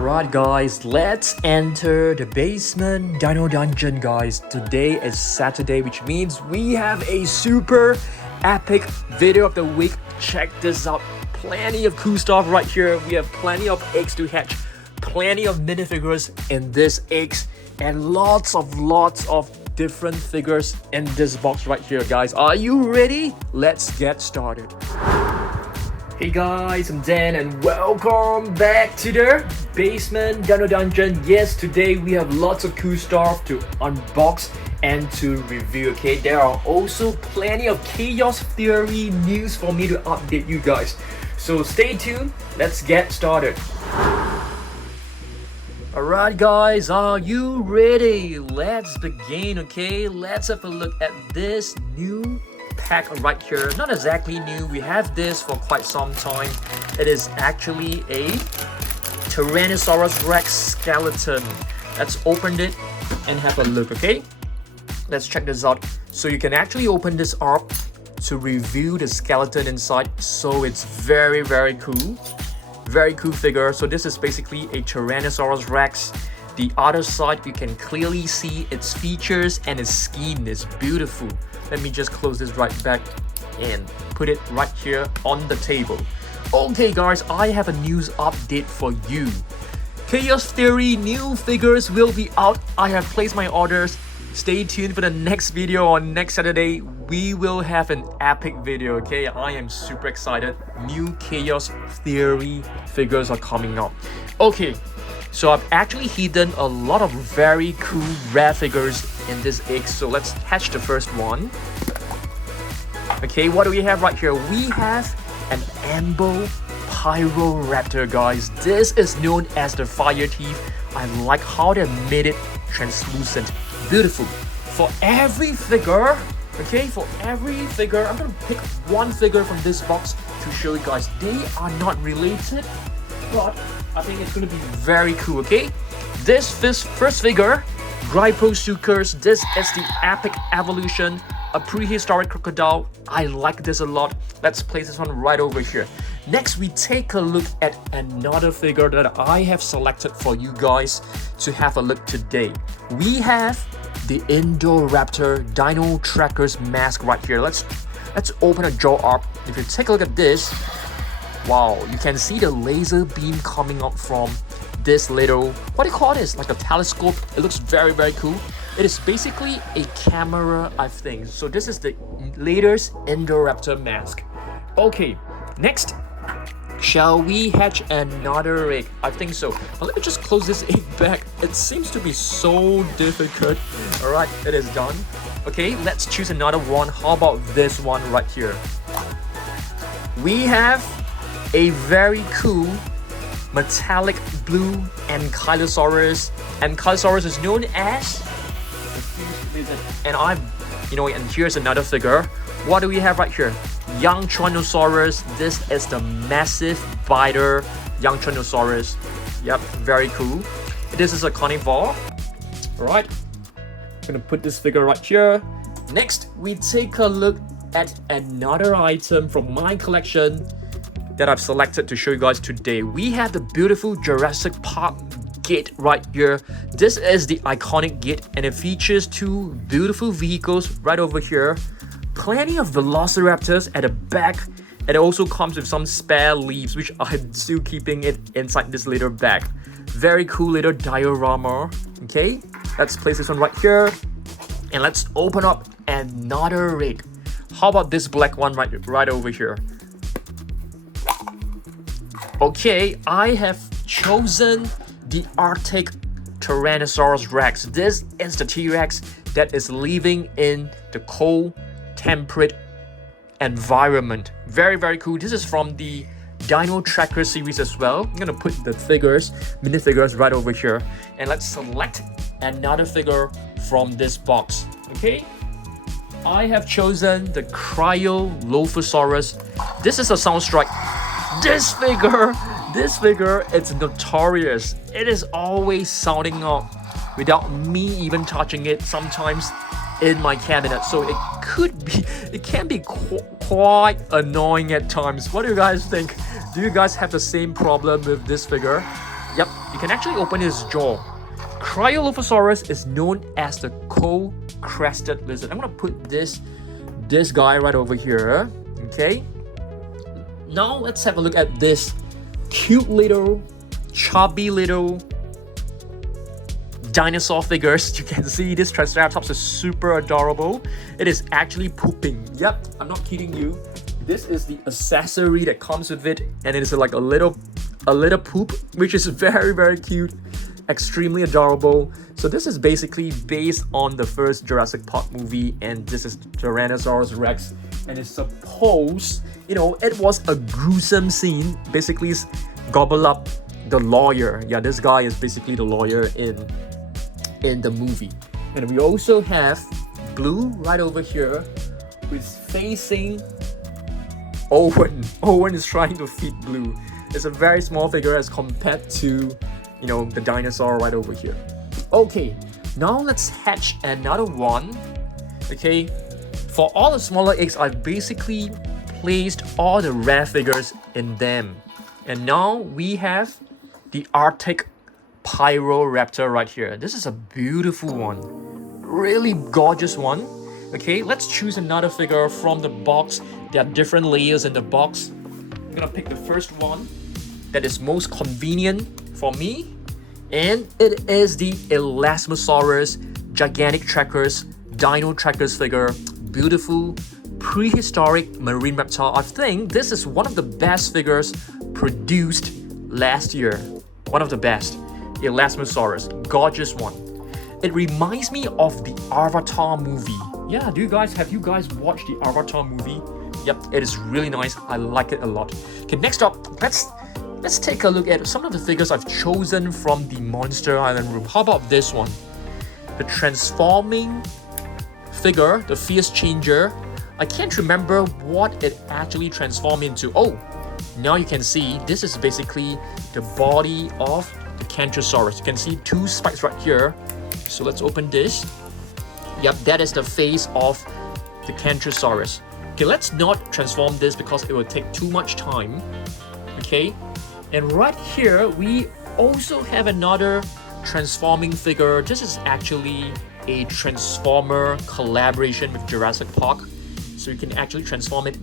Alright guys, let's enter the basement dino dungeon guys. Today is Saturday, which means we have a super epic video of the week. Check this out, plenty of cool stuff right here. We have plenty of eggs to hatch, plenty of minifigures in this eggs, and lots of different figures in this box right here guys. Are you ready? Let's get started. Hey guys, I'm Dan and welcome back to the basement dino dungeon. Yes, today we have lots of cool stuff to unbox and to review, okay? There are also plenty of chaos theory news for me to update you guys. So stay tuned, let's get started. Alright guys, are you ready? Let's begin, okay? Let's have a look at this new pack right here. Not exactly new, we have this for quite some time. It is actually a Tyrannosaurus Rex skeleton. Let's open it and have a look, okay? Let's check this out. So you can actually open this up to review the skeleton inside. So it's very cool. Very cool figure. So this is basically a Tyrannosaurus Rex. The other side you can clearly see its features and its skin is beautiful. Let me just close this right back and put it right here on the table. Okay guys, I have a news update for you. Chaos Theory new figures will be out. I have placed my orders. Stay tuned for the next video on next Saturday. We will have an epic video, okay? I am super excited. New Chaos Theory figures are coming up. Okay, so I've actually hidden a lot of very cool rare figures in this egg. So let's hatch the first one. Okay, what do we have right here? We have an Ambo Pyroraptor, guys. This is known as the Fire Thief. I like how they made it translucent. Beautiful. For every figure, okay, I'm gonna pick one figure from this box to show you guys. They are not related, but I think it's gonna be very cool, okay? This first figure, Gryposuchus, this is the epic evolution, a prehistoric crocodile. I like this a lot. Let's place this one right over here. Next, we take a look at another figure that I have selected for you guys to have a look today. We have the Indoraptor Dino Tracker's mask right here. Let's open a jaw up. If you take a look at this, wow, you can see the laser beam coming up from this little, what do you call this? Like a telescope. It looks very cool. It is basically a camera, I think. So this is the latest Indoraptor mask. Okay, next, shall we hatch another egg? I think so. But let me just close this egg back. It seems to be so difficult. Alright, it is done. Okay, let's choose another one. How about this one right here? We have a very cool metallic blue Ankylosaurus. Ankylosaurus is known as and here's another figure. What do we have right here? Young Tyrannosaurus. This is the massive biter Young Tyrannosaurus. Yep, very cool. This is a carnivore. Alright, I'm gonna put this figure right here. Next, we take a look at another item from my collection that I've selected to show you guys today. We have the beautiful Jurassic Park gate right here. This is the iconic gate and it features two beautiful vehicles right over here. Plenty of velociraptors at the back. And it also comes with some spare leaves, which I'm still keeping it inside this little bag. Very cool little diorama. Okay, let's place this one right here. And let's open up another rig. How about this black one right over here? Okay, I have chosen the Arctic Tyrannosaurus Rex. This is the T-Rex that is living in the cold, temperate environment. Very cool. This is from the Dino Tracker series as well. I'm gonna put the minifigures right over here. And let's select another figure from this box. Okay? I have chosen the Cryolophosaurus. This is a Soundstrike. This figure, it's notorious. It is always sounding up without me even touching it sometimes in my cabinet. So it can be quite annoying at times. What do you guys think? Do you guys have the same problem with this figure? Yep, you can actually open his jaw. Cryolophosaurus is known as the coal-crested lizard. I'm gonna put this guy right over here. Okay. Now let's have a look at this cute little, chubby little dinosaur figures. You can see this Triceratops is super adorable. It is actually pooping. Yep, I'm not kidding you. This is the accessory that comes with it, and it is like a little poop, which is very, very cute, extremely adorable. So this is basically based on the first Jurassic Park movie, and this is Tyrannosaurus Rex, and it's supposed, you know, it was a gruesome scene. Basically, gobble up the lawyer. Yeah, this guy is basically the lawyer in the movie. And we also have Blue right over here, who is facing Owen. Owen is trying to feed Blue. It's a very small figure as compared to, you know, the dinosaur right over here. Okay, now let's hatch another one. Okay, for all the smaller eggs, I've basically placed all the rare figures in them. And now we have the Arctic Pyroraptor right here. This is a beautiful one, really gorgeous one. Okay, let's choose another figure from the box. There are different layers in the box. I'm gonna pick the first one that is most convenient for me, and it is the Elasmosaurus Gigantic Trackers Dino Trackers figure. Beautiful prehistoric marine reptile. I think this is one of the best figures produced last year. One of the best. Elasmosaurus, gorgeous one. It reminds me of the Avatar movie. Yeah, have you guys watched the Avatar movie? Yep, it is really nice. I like it a lot. Okay, next up, let's take a look at some of the figures I've chosen from the Monster Island room. How about this one? The transforming figure, the Fierce Changer. I can't remember what it actually transformed into. Oh, now you can see this is basically the body of the Carnotaurus. You can see two spikes right here. So let's open this. Yep, that is the face of the Carnotaurus. Okay, let's not transform this because it will take too much time. Okay, and right here we also have another transforming figure. This is actually a Transformer collaboration with Jurassic Park. So you can actually transform it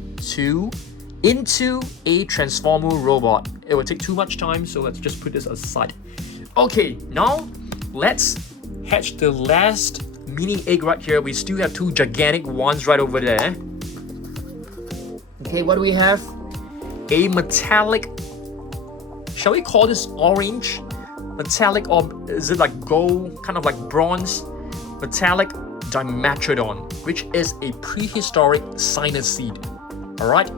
into a Transformer robot. It will take too much time, so let's just put this aside. Okay, now let's hatch the last mini egg right here. We still have two gigantic ones right over there. Okay, what do we have? A metallic, shall we call this orange? Metallic, or is it like gold, kind of like bronze? Metallic Dimetrodon, which is a prehistoric Cynocid. Alright,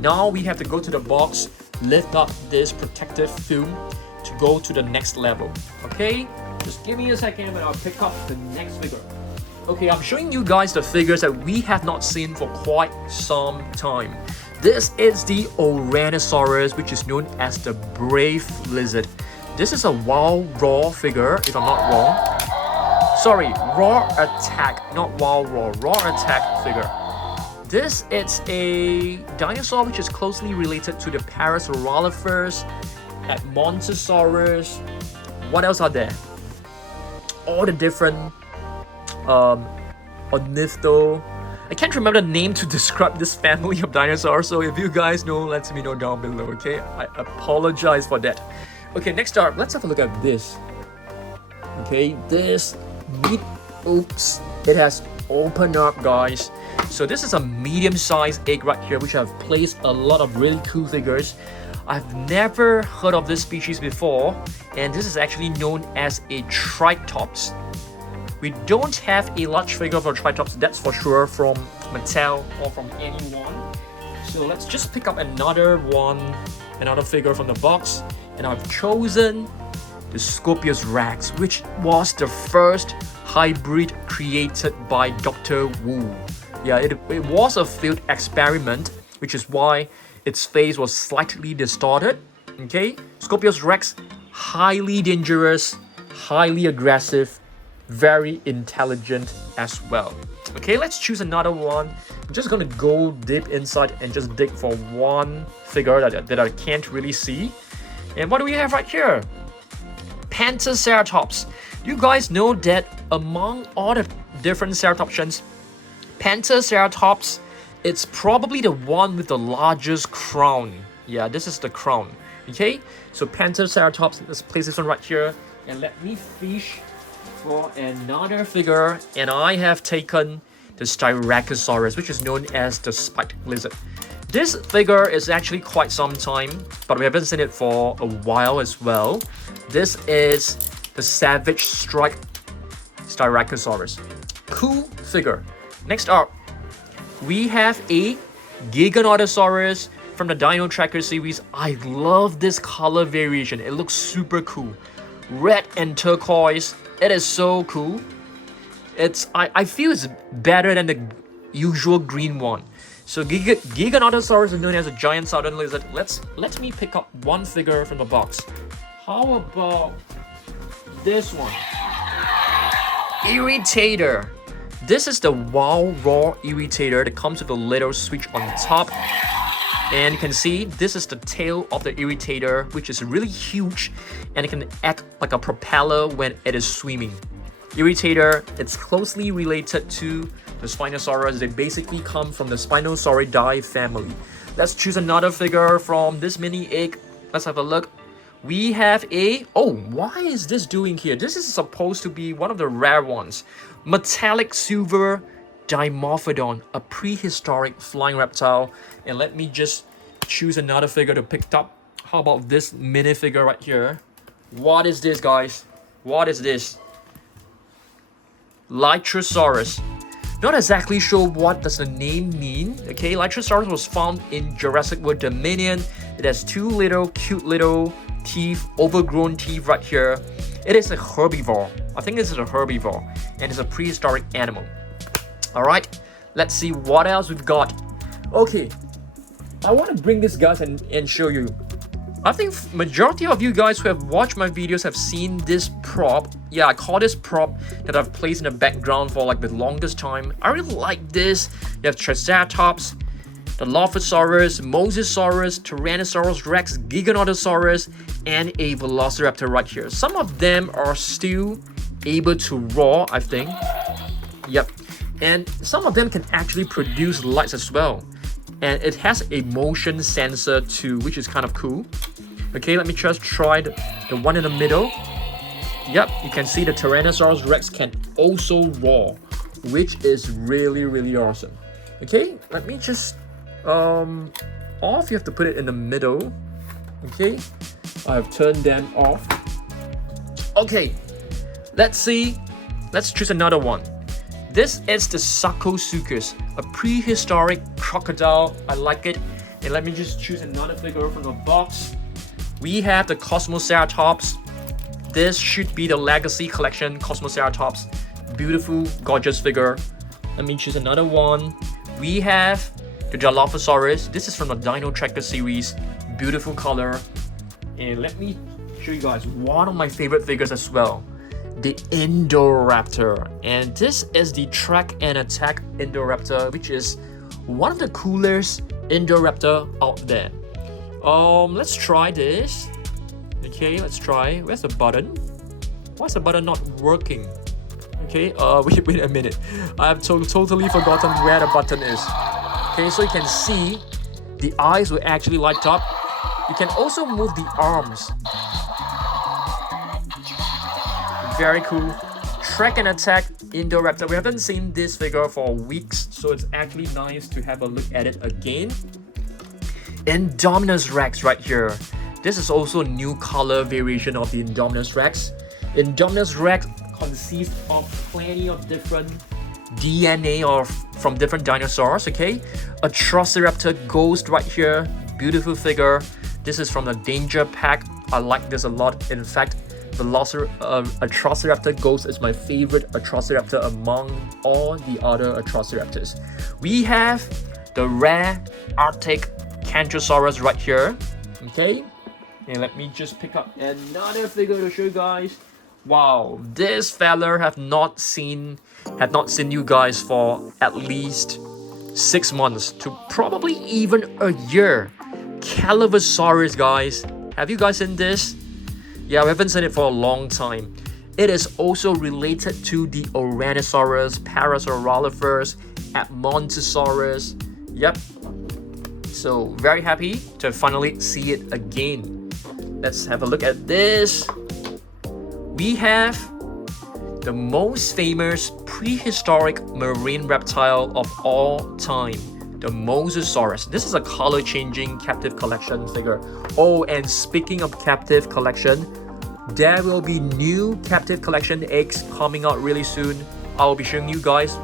now we have to go to the box, lift up this protective film to go to the next level. Okay, just give me a second and I'll pick up the next figure. Okay, I'm showing you guys the figures that we have not seen for quite some time. This is the Ouranosaurus, which is known as the Brave Lizard. This is a wild raw figure, if I'm not wrong. Sorry, raw attack, not wild raw attack figure. This is a dinosaur which is closely related to the Parasaurolophus, Edmontosaurus. What else are there? All the different Ornitho. I can't remember the name to describe this family of dinosaurs, so if you guys know, let me know down below, okay? I apologize for that. Okay, next up, let's have a look at this. Okay, this meat, oops, it has opened up, guys. So this is a medium-sized egg right here, which I've placed a lot of really cool figures. I've never heard of this species before, and this is actually known as a Triceratops. We don't have a large figure for Triceratops, that's for sure, from Mattel or from anyone. So let's just pick up another figure from the box, and I've chosen the Scorpius Rex, which was the first hybrid created by Dr. Wu. Yeah, it was a failed experiment, which is why its face was slightly distorted. Okay, Scorpius Rex, highly dangerous, highly aggressive, very intelligent as well. Okay, let's choose another one. I'm just gonna go deep inside and just dig for one figure that I can't really see. And what do we have right here? Pentaceratops. You guys know that among all the different ceratopsians, Pentaceratops, it's probably the one with the largest crown. Yeah, this is the crown. Okay, so Pentaceratops, let's place this one right here. And let me fish for another figure. And I have taken the Styracosaurus, which is known as the spiked lizard. This figure is actually quite some time, but we haven't seen it for a while as well. This is the Savage Strike Styracosaurus. Cool figure. Next up, we have a Giganotosaurus from the Dino Tracker series. I love this color variation. It looks super cool. Red and turquoise. It is so cool. I feel it's better than the usual green one. So Giganotosaurus is known as a giant southern lizard. Let me pick up one figure from the box. How about this one? Irritator. This is the Wow Raw Irritator that comes with a little switch on top. And you can see this is the tail of the Irritator, which is really huge, and it can act like a propeller when it is swimming. Irritator, it's closely related to the Spinosaurus. They basically come from the Spinosauridae family. Let's choose another figure from this mini egg. Let's have a look. We have a... Oh, why is this doing here? This is supposed to be one of the rare ones. Metallic Silver Dimorphodon, a prehistoric flying reptile. And let me just choose another figure to pick up. How about this minifigure right here? What is this, guys? What is this? Lytrosaurus. Not exactly sure what does the name mean. Okay, Lytrosaurus was found in Jurassic World Dominion. It has two little cute little teeth, overgrown teeth right here. It is a herbivore. I think this is a herbivore, and it's a prehistoric animal. All right, let's see what else we've got. Okay, I want to bring this guys and show you. I think majority of you guys who have watched my videos have seen this prop. Yeah, I call this prop that I've placed in the background for like the longest time. I really like this. You have Triceratops, the Dilophosaurus, Mosasaurus, Tyrannosaurus Rex, Giganotosaurus, and a Velociraptor right here. Some of them are still able to roar, I think. Yep. And some of them can actually produce lights as well. And it has a motion sensor too, which is kind of cool. Okay, let me just try the one in the middle. Yep, you can see the Tyrannosaurus Rex can also roar, which is really, really awesome. Okay, let me just off. You have to put it in the middle. Okay, I've turned them off. Okay, let's see. Let's choose another one. This is the Sarcosuchus, a prehistoric crocodile. I like it. And let me just choose another figure from the box. We have the Cosmoceratops. This should be the Legacy Collection Cosmoceratops. Beautiful, gorgeous figure. Let me choose another one. We have the Dilophosaurus. This is from the Dino Tracker series. Beautiful color. And let me show you guys one of my favorite figures as well. The Indoraptor, and this is the Track and Attack Indoraptor, which is one of the coolest Indoraptor out there. Let's try this. Okay, let's try. Where's the button? Why is the button not working? Okay, wait a minute. I have totally forgotten where the button is. Okay, so you can see the eyes will actually light up. You can also move the arms. Very cool. Track and Attack Indoraptor. We haven't seen this figure for weeks, so it's actually nice to have a look at it again. Indominus Rex right here. This is also a new color variation of the Indominus Rex. Indominus Rex consists of plenty of different DNA from different dinosaurs, okay? A Triceratops ghost right here. Beautiful figure. This is from the Danger Pack. I like this a lot. In fact, the Atrociraptor Ghost is my favorite Atrociraptor among all the other Atrociraptors. We have the rare Arctic Cantrosaurus right here. Okay, and let me just pick up another figure to show you guys. Wow, this fella had not seen you guys for at least 6 months to probably even a year. Calavosaurus, guys. Have you guys seen this? Yeah, we haven't seen it for a long time. It is also related to the Tyrannosaurus, Parasaurolophus, Edmontosaurus. Yep. So very happy to finally see it again. Let's have a look at this. We have the most famous prehistoric marine reptile of all time, the Mosasaurus. This is a color-changing captive collection figure. Oh, and speaking of captive collection, there will be new captive collection eggs coming out really soon. I'll be showing you guys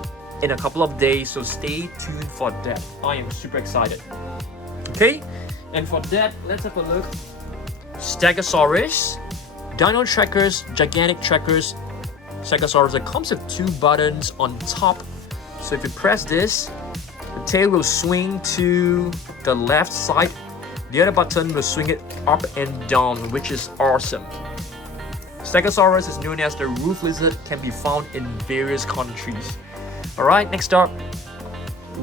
in a couple of days, so stay tuned for that. I am super excited. Okay, and for that, let's have a look. Stegosaurus, Dino Trackers, Gigantic Trackers, Stegosaurus. It comes with 2 buttons on top. So if you press this, the tail will swing to the left side. The other button will swing it up and down, which is awesome. Stegosaurus is known as the roof lizard, can be found in various countries. Alright, next up,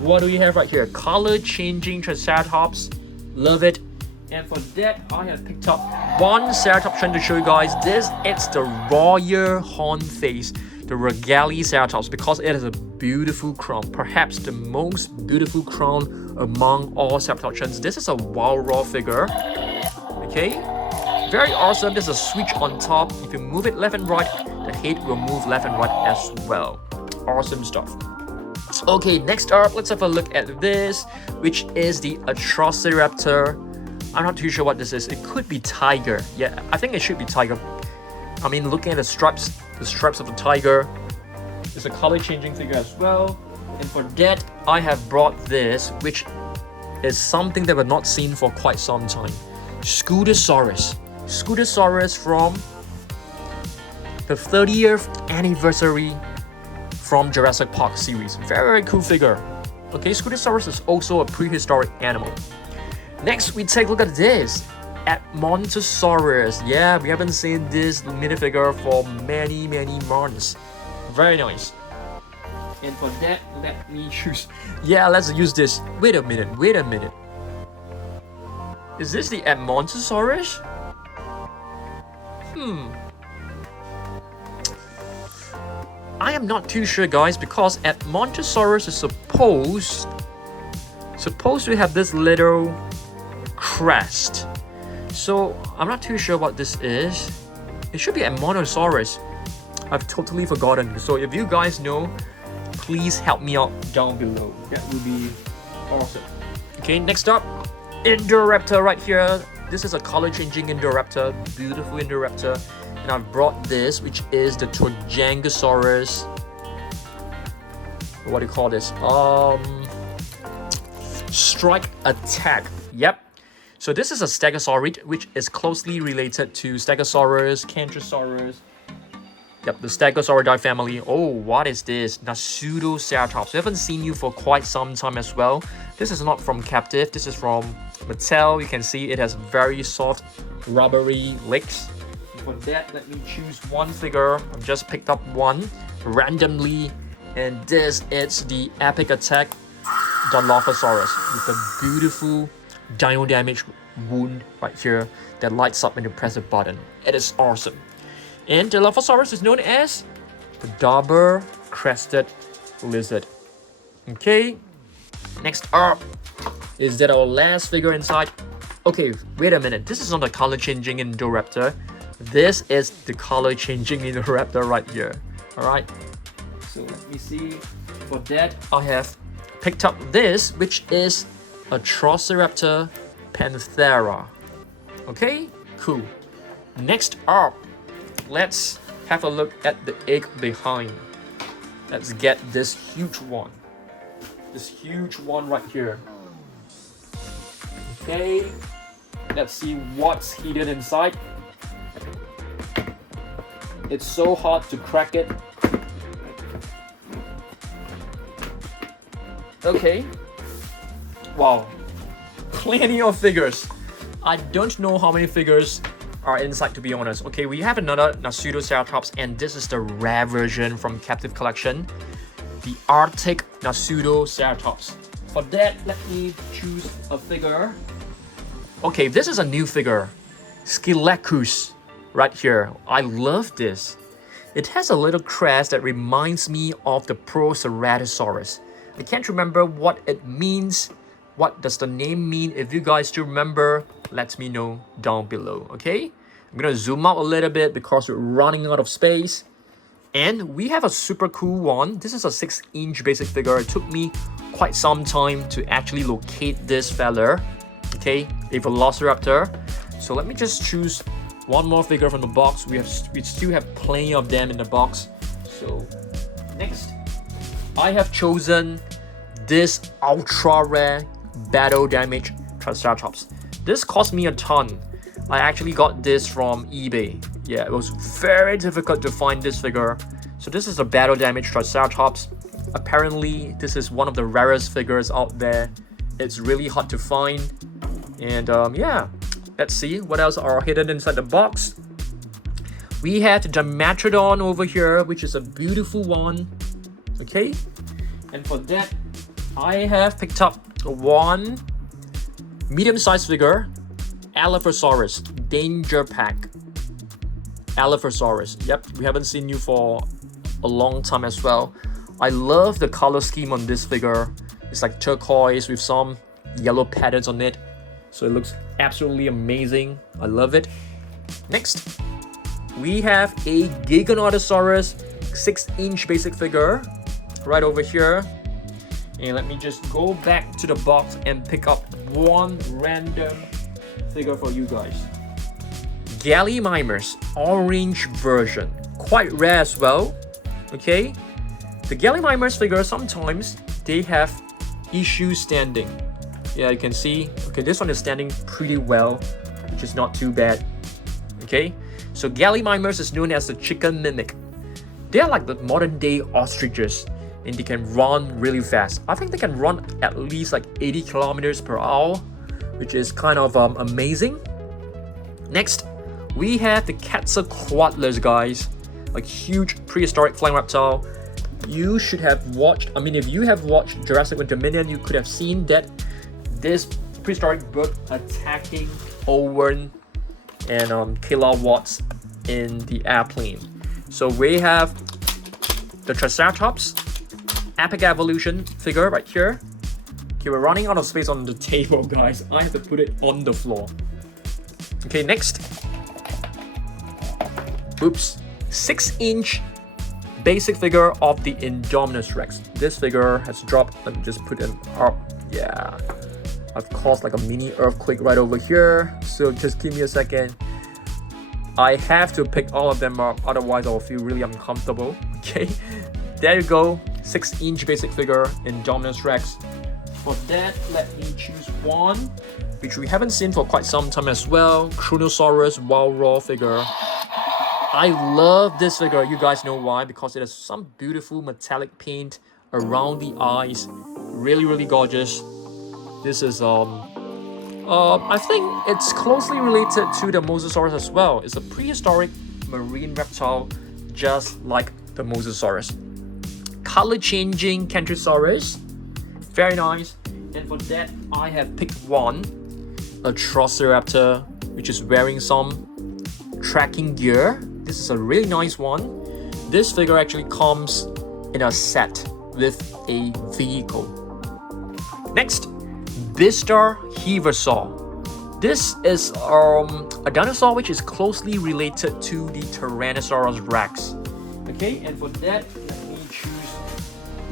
what do we have right here? Color changing Triceratops. Love it. And for that, I have picked up one Ceratops to show you guys. It's the royal horn face, the Regaliceratops, because it has a beautiful crown, perhaps the most beautiful crown among all Ceratops. This is a wild raw figure. Okay, very awesome. There's a switch on top. If you move it left and right, the head will move left and right as well. Awesome stuff. Okay, next up, let's have a look at this, which is the Atrociraptor. I'm not too sure what this is. It could be tiger. Yeah, I think it should be tiger. I mean, looking at the stripes of the tiger, it's a color-changing figure as well. And for that, I have brought this, which is something that we've not seen for quite some time. Scutosaurus. Scutosaurus from the 30th anniversary from Jurassic Park series. Very cool figure. Okay, Scutosaurus is also a prehistoric animal. Next, we take a look at this. Edmontosaurus. Yeah, we haven't seen this minifigure for many months. Very nice. And for that, let me choose. Yeah, let's use this. Wait a minute. Is this the Edmontosaurus? I am not too sure, guys, because Edmontosaurus is supposed to have this little crest. So I'm not too sure what this is. It should be Edmontosaurus. I've totally forgotten. So if you guys know, please help me out down below. That would be awesome. Okay, next up, Indoraptor right here. This is a color-changing Indoraptor, beautiful Indoraptor. And I've brought this, which is the Trojangosaurus. What do you call this? Strike Attack. Yep. So this is a Stegosaurid, which is closely related to Stegosaurus, Cantrosaurus. Yep, the Stegosauridae family. Oh, what is this? Nasutoceratops. We haven't seen you for quite some time as well. This is not from Captivz. This is from Mattel. You can see it has very soft, rubbery legs. For that, let me choose one figure. I've just picked up one randomly, and this is the Epic Attack Dilophosaurus with the beautiful dino damage wound right here that lights up when you press a button. It is awesome. And Dilophosaurus is known as the double-crested lizard. Okay, next up is that our last figure inside. Okay, wait a minute. This is not a color-changing Indoraptor. This is the color-changing Indoraptor right here. Alright, so let me see. For that, I have picked up this, which is a Atrociraptor Panthera. Okay, cool. Next up, let's have a look at the egg behind. Let's get this huge one. This huge one right here. Okay, let's see what's hidden inside. It's so hard to crack it. Okay. Wow. Plenty of figures. I don't know how many figures are inside, to be honest. Okay, we have another Nasutoceratops, and this is the rare version from Captivz collection, the Arctic Nasutoceratops. For that, let me choose a figure. Okay, this is a new figure, Skylecus. right here. I love this. It has a little crest that reminds me of the Herrerasaurus. I can't remember what it means. What does the name mean? If you guys do remember, let me know down below, okay? I'm gonna zoom out a little bit because we're running out of space. And we have a super cool one. This is a 6-inch basic figure. It took me quite some time to actually locate this fella. Okay, a Velociraptor. So let me just choose one more figure from the box. We still have plenty of them in the box. So next, I have chosen this ultra rare battle damage Triceratops. This cost me a ton. I actually got this from eBay. Yeah, it was very difficult to find this figure. So this is a battle damage Triceratops. Apparently, this is one of the rarest figures out there. It's really hard to find. And yeah, let's see what else are hidden inside the box. We have the Dimetrodon over here, which is a beautiful one. Okay, and for that, I have picked up one medium-sized figure, Herrerasaurus Danger Pack. Herrerasaurus. Yep, we haven't seen you for a long time as well. I love the color scheme on this figure. It's like turquoise with some yellow patterns on it. So it looks absolutely amazing. I love it. Next, we have a Giganotosaurus 6-inch basic figure right over here. And let me just go back to the box and pick up one random figure for you guys. Gallimimus orange version, quite rare as well. Okay, the Gallimimus figures sometimes they have issues standing. Yeah, you can see. Okay, this one is standing pretty well, which is not too bad. Okay, so Gallimimus is known as the chicken mimic. They are like the modern day ostriches, and they can run really fast. I think they can run at least like 80 kilometers per hour, which is kind of amazing. Next, we have the Quetzalcoatlus, guys, a huge prehistoric flying reptile. You should have watched, I mean, if you have watched Jurassic with Dominion, you could have seen that this prehistoric bird attacking Owen and kilowatts in the airplane. So we have the Triceratops Epic Evolution figure right here. Okay, we're running out of space on the table, guys. I have to put it on the floor. Okay, next. Oops. 6-inch basic figure of the Indominus Rex. This figure has dropped. Let me just put it up. Yeah. I've caused like a mini earthquake right over here. So just give me a second. I have to pick all of them up, otherwise I'll feel really uncomfortable. Okay. There you go. 6-inch basic figure Indominus Rex. For that, let me choose one, which we haven't seen for quite some time as well. Carnotaurus Wild Raw figure. I love this figure. You guys know why? Because it has some beautiful metallic paint around the eyes. Really, really gorgeous. This is I think it's closely related to the Mosasaurus as well. It's a prehistoric marine reptile, just like the Mosasaurus. Color changing Carnotaurus. Very nice. And for that, I have picked one, a Triceratops, which is wearing some tracking gear. This is a really nice one. This figure actually comes in a set with a vehicle. Next, Bistar Heaversaur. This is a dinosaur which is closely related to the Tyrannosaurus Rex. Okay, and for that, let me choose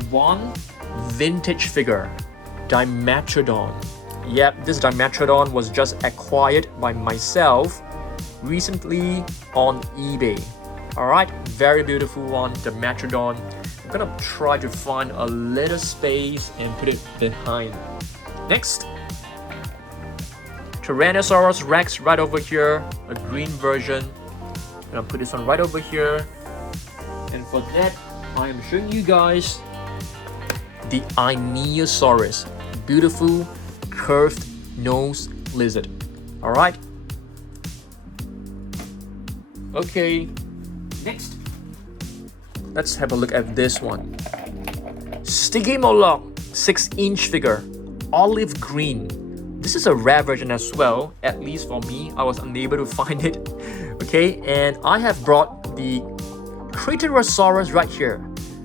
one vintage figure, Dimetrodon. Yep, this Dimetrodon was just acquired by myself recently on eBay. Alright, very beautiful one, Dimetrodon. I'm gonna try to find a little space and put it behind. Next, Tyrannosaurus Rex right over here, a green version. I'm gonna put this one right over here. And for that, I am showing you guys the Iosaurus, beautiful curved nose lizard. Alright. Okay, next, let's have a look at this one. Stygimoloch 6-inch figure, olive green. This is a rare version as well, at least for me. I was unable to find it. Okay, and I have brought the Herrerasaurus right here.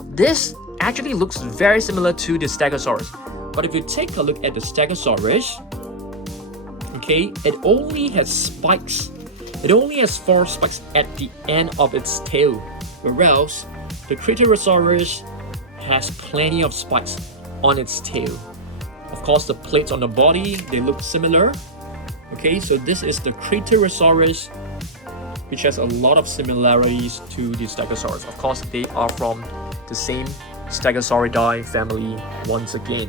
This actually looks very similar to the Stegosaurus, but if you take a look at the Stegosaurus, okay, it only has spikes. It only has 4 spikes at the end of its tail, whereas the Herrerasaurus has plenty of spikes on its tail. Of course, the plates on the body, they look similar. Okay, so this is the Herrerasaurus, which has a lot of similarities to the Stegosaurus. Of course, they are from the same Stegosauridae family once again.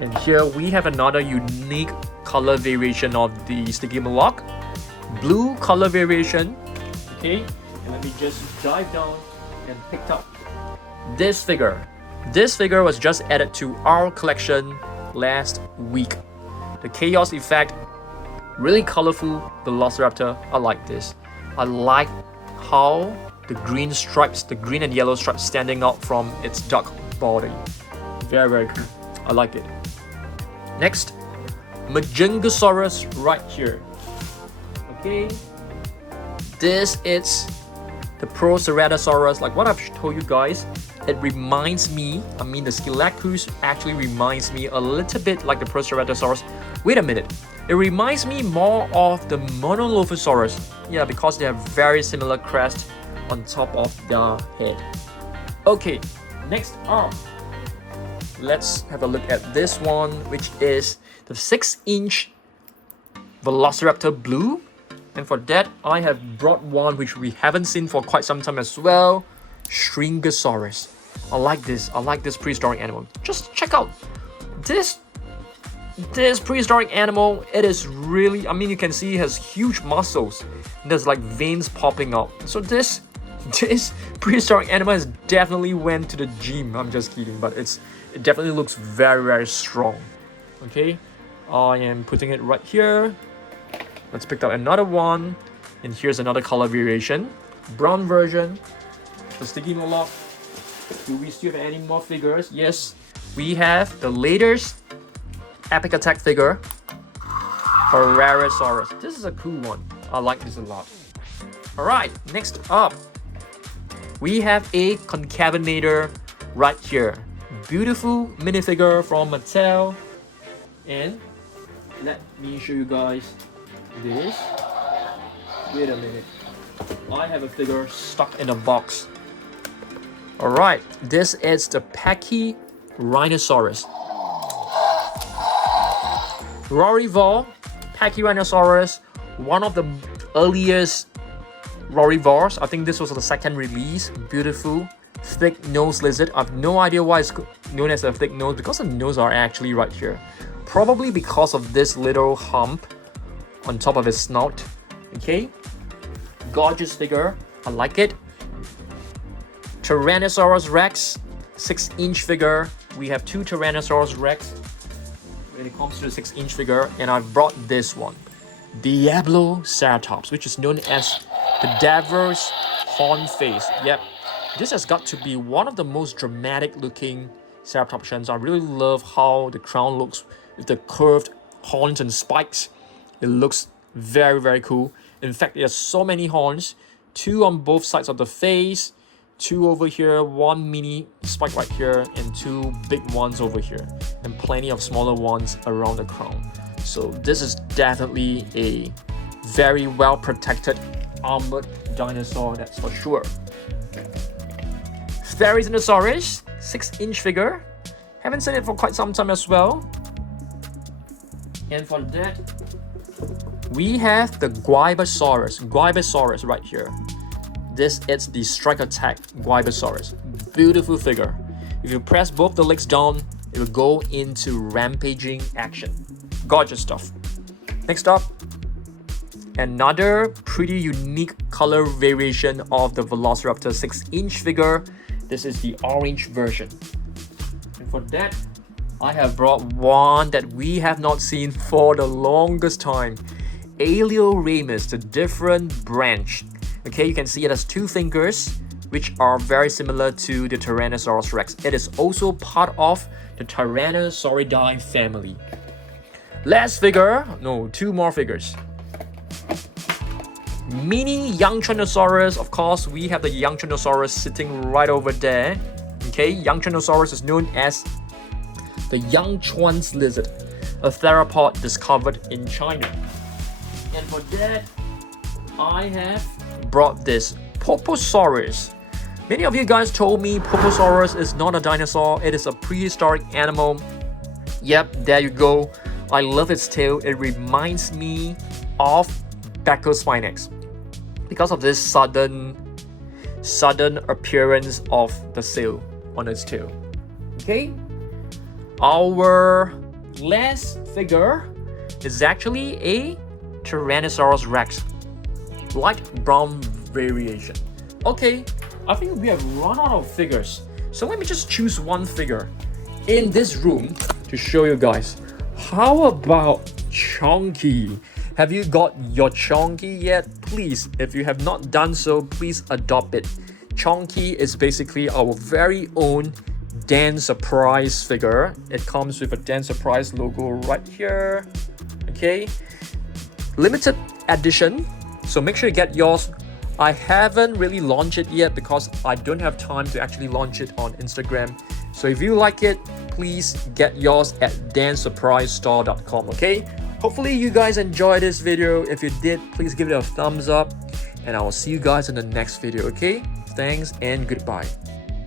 And here we have another unique color variation of the Stygimoloch. Blue color variation. Okay, and let me just dive down and pick up this figure. This figure was just added to our collection last week. The chaos effect, really colorful Velociraptor. I like this. I like how the green stripes, the green and yellow stripes standing out from its dark body. Very, very cool. I like it. Next, Majungasaurus right here. Okay, this is the Proceratosaurus. Like what I've told you guys, it reminds me, the Skelekus actually reminds me a little bit like the Proceratosaurus. Wait a minute, it reminds me more of the Monolophosaurus. Yeah, because they have very similar crest on top of their head. Okay, next up, let's have a look at this one, which is the 6-inch Velociraptor Blue. And for that, I have brought one which we haven't seen for quite some time as well, Shringosaurus. I like this prehistoric animal. Just check out this prehistoric animal. It is really, you can see it has huge muscles. There's like veins popping out. So this prehistoric animal has definitely went to the gym. I'm just kidding, but it definitely looks very, very strong. Okay, I am putting it right here. Let's pick up another one, and here's another color variation, brown version, the Stygimoloch. Do we still have any more figures? Yes, we have the latest epic attack figure, Herrerasaurus. This is a cool one. I like this a lot. All right, next up, we have a Concavenator right here. Beautiful minifigure from Mattel. And let me show you guys this. Wait a minute. I have a figure stuck in a box. Alright, this is the Pachyrhinosaurus. Rorivore, Pachyrhinosaurus, one of the earliest Rorivores. I think this was the second release. Beautiful. Thick nose lizard. I have no idea why it's known as a thick nose, because the nose are actually right here. Probably because of this little hump on top of his snout. Okay, gorgeous figure. I like it. Tyrannosaurus Rex, 6-inch figure. We have 2 Tyrannosaurus Rex when it comes to the 6-inch figure, and I've brought this one, Diabloceratops, which is known as the Devil's Horn Face. Yep, this has got to be one of the most dramatic looking Ceratopsians. I really love how the crown looks with the curved horns and spikes. It looks very, very cool. In fact, there are so many horns, 2 on both sides of the face, 2 over here, 1 mini spike right here, and 2 big ones over here, and plenty of smaller ones around the crown. So this is definitely a very well protected armored dinosaur, that's for sure. Herrerasaurus, 6-inch figure. Haven't seen it for quite some time as well. And for that, we have the Guibasaurus right here. This is the Strike Attack Guibasaurus. Beautiful figure. If you press both the legs down, it will go into rampaging action. Gorgeous stuff. Next up, another pretty unique color variation of the Velociraptor 6-inch figure. This is the orange version. And for that, I have brought one that we have not seen for the longest time. Alioramus, the different branch. Okay, you can see it has 2 fingers, which are very similar to the Tyrannosaurus Rex. It is also part of the Tyrannosauridae family. Last figure, no, 2 more figures. mini young Tyrannosaurus. Of course, we have the young Tyrannosaurus sitting right over there. Okay, young Tyrannosaurus is known as the young Chuan's lizard, a theropod discovered in China. And for that, I have brought this Poposaurus. Many of you guys told me Poposaurus is not a dinosaur, it is a prehistoric animal. Yep, there you go. I love its tail. It reminds me of Brachiospinax because of this sudden appearance of the sail on its tail. Okay, our last figure is actually a Tyrannosaurus Rex, light brown variation. Okay, I think we have run out of figures, so let me just choose one figure in this room to show you guys. How about Chonky? Have you got your Chonky yet? Please, if you have not done so, please adopt it. Chonky is basically our very own Dan Surprise figure. It comes with a Dan Surprise logo right here. Okay, limited edition, so make sure you get yours. I haven't really launched it yet because I don't have time to actually launch it on Instagram. So if you like it, please get yours at dansurprisestore.com. Okay, hopefully you guys enjoyed this video. If you did, please give it a thumbs up, and I will see you guys in the next video. Okay, thanks and goodbye.